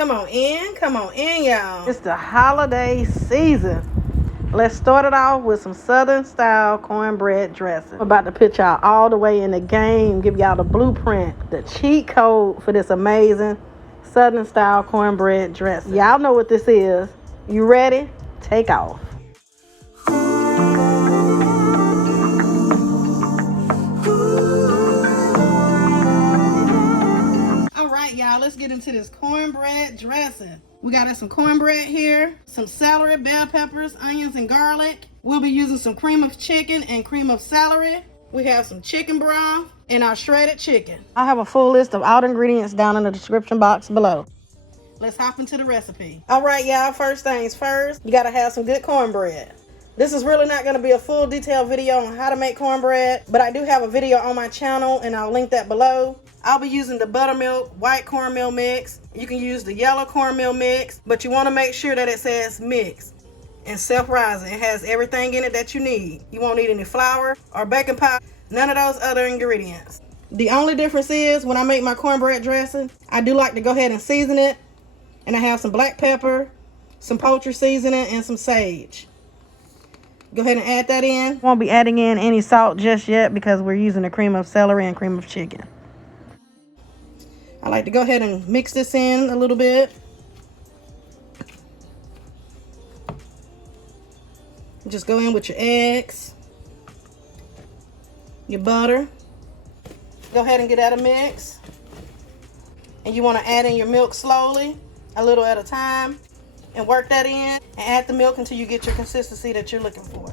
Come on in, y'all. It's the holiday season. Let's start it off with some Southern style cornbread dressing. I'm about to put y'all all the way in the game, give y'all the blueprint, the cheat code for this amazing Southern style cornbread dressing. Y'all know what this is. You ready? Take off. All right, y'all, let's get into this cornbread dressing. We got us some cornbread here, some celery, bell peppers, onions, and garlic. We'll be using some cream of chicken and cream of celery. We have some chicken broth and our shredded chicken. I have a full list of all the ingredients down in the description box below. Let's hop into the recipe. All right, y'all, first things first, you gotta have some good cornbread. This is really not gonna be a full detailed video on how to make cornbread, but I do have a video on my channel and I'll link that below. I'll be using the buttermilk white cornmeal mix. You can use the yellow cornmeal mix, but you wanna make sure that it says mix and self-rising. It has everything in it that you need. You won't need any flour or baking powder, none of those other ingredients. The only difference is when I make my cornbread dressing, I do like to go ahead and season it. And I have some black pepper, some poultry seasoning, and some sage. Go ahead and add that in. Won't be adding in any salt just yet because we're using the cream of celery and cream of chicken. I like to go ahead and mix this in a little bit. Just go in with your eggs, your butter. Go ahead and get that a mix. And you want to add in your milk slowly, a little at a time, and work that in and add the milk until you get your consistency that you're looking for.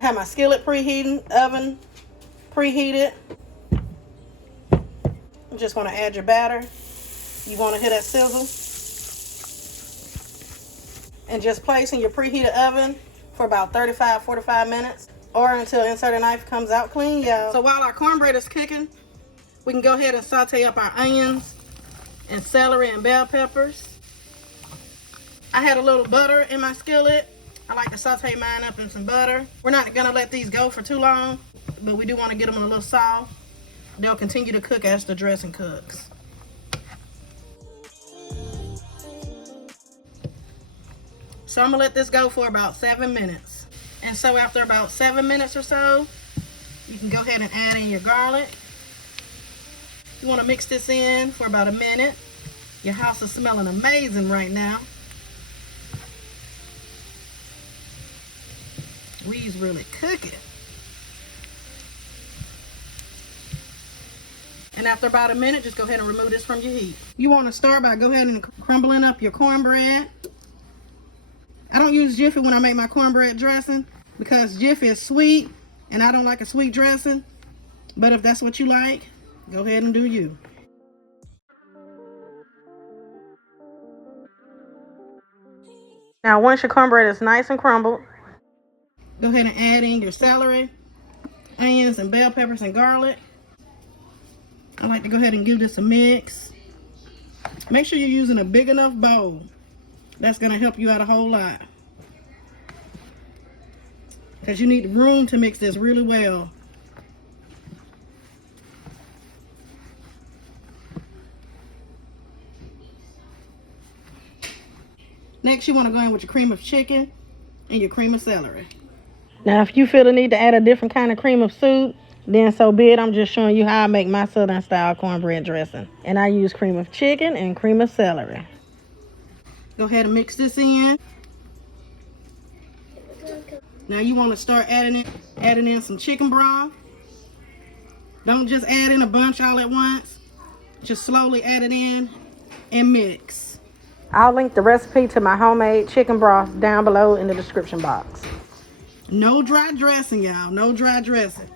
I have my skillet preheating, oven preheated. You just want to add your batter. You want to hear that sizzle. And just place in your preheated oven for about 35-45 minutes or until inserted knife comes out clean, y'all. So while our cornbread is cooking, we can go ahead and saute up our onions and celery and bell peppers. I had a little butter in my skillet. I like to saute mine up in some butter. We're not gonna let these go for too long, but we do want to get them a little soft. They'll continue to cook as the dressing cooks. So I'm gonna let this go for about 7 minutes. And so after about 7 minutes or so, you can go ahead and add in your garlic. You wanna mix this in for about a minute. Your house is smelling amazing right now. We's really cooking. And after about a minute, just go ahead and remove this from your heat. You wanna start by go ahead and crumbling up your cornbread. I don't use Jiffy when I make my cornbread dressing because Jiffy is sweet and I don't like a sweet dressing. But if that's what you like, go ahead and do you. Now once your cornbread is nice and crumbled, go ahead and add in your celery, onions, and bell peppers and garlic. I like to go ahead and give this a mix. Make sure you're using a big enough bowl. That's going to help you out a whole lot. Because you need room to mix this really well. Next, you want to go in with your cream of chicken and your cream of celery. Now, if you feel the need to add a different kind of cream of soup, then so be it. I'm just showing you how I make my Southern style cornbread dressing. And I use cream of chicken and cream of celery. Go ahead and mix this in. Now you want to start adding in some chicken broth. Don't just add in a bunch all at once. Just slowly add it in and mix. I'll link the recipe to my homemade chicken broth down below in the description box. No dry dressing, y'all. No dry dressing.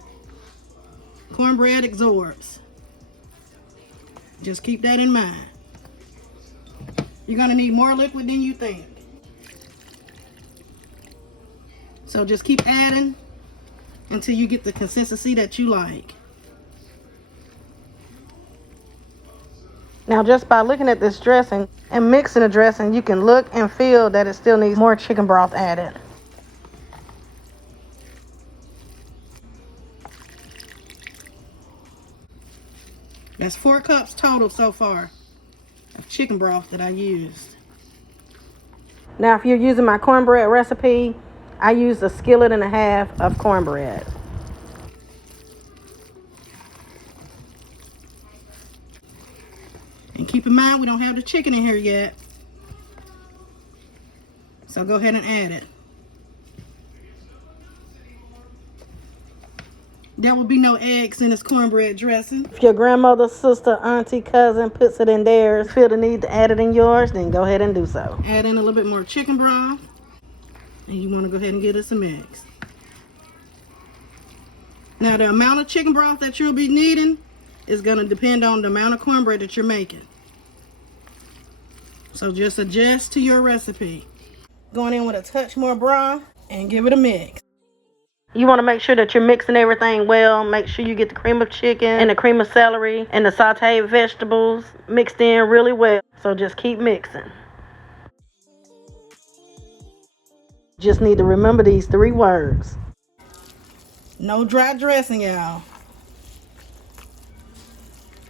Cornbread absorbs. Just keep that in mind. You're going to need more liquid than you think. So just keep adding until you get the consistency that you like. Now, just by looking at this dressing and mixing the dressing, you can look and feel that it still needs more chicken broth added. That's 4 cups total so far of chicken broth that I used. Now, if you're using my cornbread recipe, I used a skillet and a half of cornbread. And keep in mind, we don't have the chicken in here yet. So go ahead and add it. There will be no eggs in this cornbread dressing. If your grandmother, sister, auntie, cousin puts it in theirs, feel the need to add it in yours, then go ahead and do so. Add in a little bit more chicken broth. And you want to go ahead and give this a mix. Now, the amount of chicken broth that you'll be needing is going to depend on the amount of cornbread that you're making. So just adjust to your recipe. Going in with a touch more broth and give it a mix. You want to make sure that you're mixing everything well. Make sure you get the cream of chicken and the cream of celery and the sauteed vegetables mixed in really well. So just keep mixing. Just need to remember these 3 words. No dry dressing, y'all.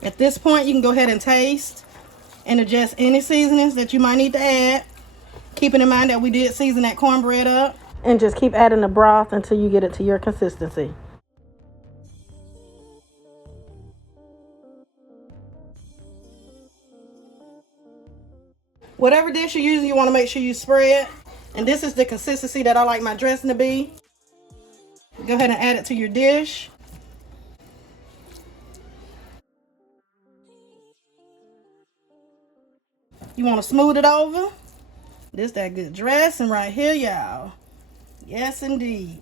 At this point, you can go ahead and taste and adjust any seasonings that you might need to add. Keeping in mind that we did season that cornbread up. And just keep adding the broth until you get it to your consistency. Whatever dish you're using, you want to make sure you spread. And this is the consistency that I like my dressing to be. Go ahead and add it to your dish. You want to smooth it over. This that good dressing right here, y'all. Yes, indeed.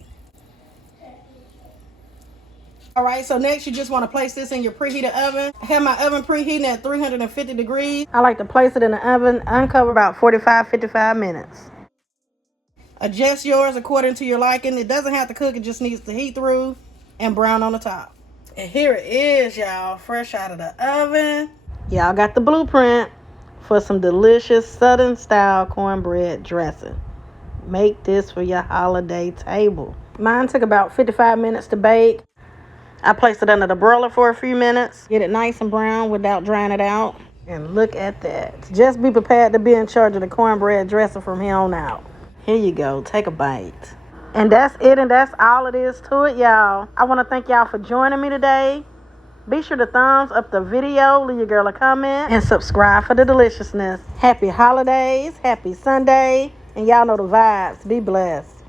All right, so next you just want to place this in your preheated oven. I have my oven preheating at 350 degrees. I like to place it in the oven, uncover about 45-55 minutes. Adjust yours according to your liking. It doesn't have to cook, it just needs to heat through and brown on the top. And here it is, y'all, fresh out of the oven. Y'all got the blueprint for some delicious Southern style cornbread dressing. Make this for your holiday table. Mine took about 55 minutes to bake. I placed it under the broiler for a few minutes. Get it nice and brown without drying it out. And look at that. Just be prepared to be in charge of the cornbread dressing from here on out. Here you go. Take a bite. And that's it, and that's all it is to it, y'all. I want to thank y'all for joining me today. Be sure to thumbs up the video, leave your girl a comment, and subscribe for the deliciousness. Happy holidays, happy Sunday, and y'all know the vibes. Be blessed.